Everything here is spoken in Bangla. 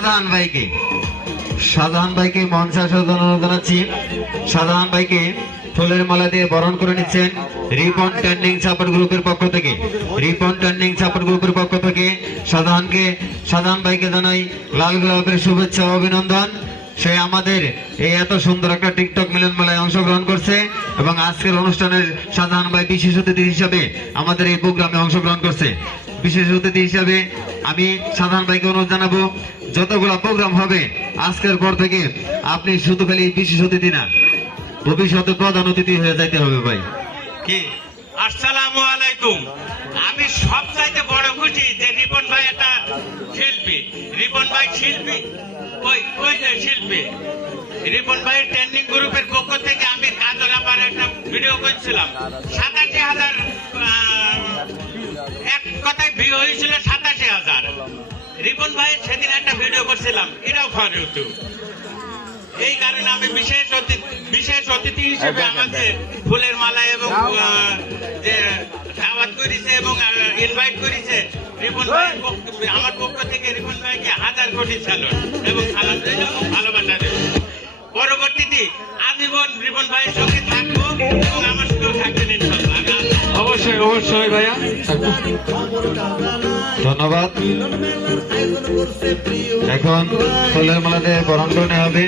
শাহজাহান ভাইকে মঞ্চে আসার জন্য অনুরোধ জানাচ্ছি। শাহজাহান ভাইকে ফুলের মালা দিয়ে বরণ করে নিচ্ছেন রিপন ট্রেন্ডিং সাপোর্ট গ্রুপের পক্ষ থেকে। শাহজাহান ভাইকে জানাই লাল গোলাপের শুভেচ্ছা ও অভিনন্দন। সে আমাদের এই এত সুন্দর একটা টিকটক মিলন মেলায় অংশগ্রহণ করছে এবং আজকের অনুষ্ঠানের শাহজাহান ভাই বিশেষ অতিথি হিসাবে আমাদের এই প্রোগ্রামে অংশগ্রহণ করছে। বিশেষ অতিথি হিসাবে আমি শাহজাহান ভাইকে অনুরোধ জানাবো, যতগুলো প্রোগ্রাম হবে আজকের পর থেকে আপনি শুধু খালি বিশেষ অতিথি না, ভবিষ্যতে প্রধান অতিথি হয়ে যাইতে হবে ভাই। কি আসসালামু আলাইকুম। আমি সবচাইতে বড় খুশি যে রিপন ভাই একটা শিল্পী। রিপন ভাই শিল্পী, ওই যে শিল্পী রিপন ভাইয়ের ট্রেন্ডিং গ্রুপের পক্ষ থেকে আমি কাজল আপার একটা ভিডিও করছিলাম। 87,000 এক কথায় ভিউ হয়েছিল 87,000। রিপন ভাইয়ের সেদিন একটা ভিডিও করছিলাম, এটাও ফর ইউটিউব। এই কারণে আমি বিশেষ অতিথি হিসেবে আমাকে ফুলের মালা এবং যে দাওয়াত করেছে এবং ইনভাইট করেছে রিপন ভাই, আমার পক্ষ থেকে রিপন ভাইকে 1000 কোটি সালাম এবং সালাম দিল, ভালোবাসা দিল। পরবর্তীতে আজীবন রিপন ভাইয়ের সঙ্গে থাকবো এবং আমার সঙ্গেও থাকবেন ইনশাআল্লাহ। অবশ্যই ভাইয়া, ধন্যবাদ। এখন ফুলের মালা দিয়ে বরণ করে নেওয়া হবে।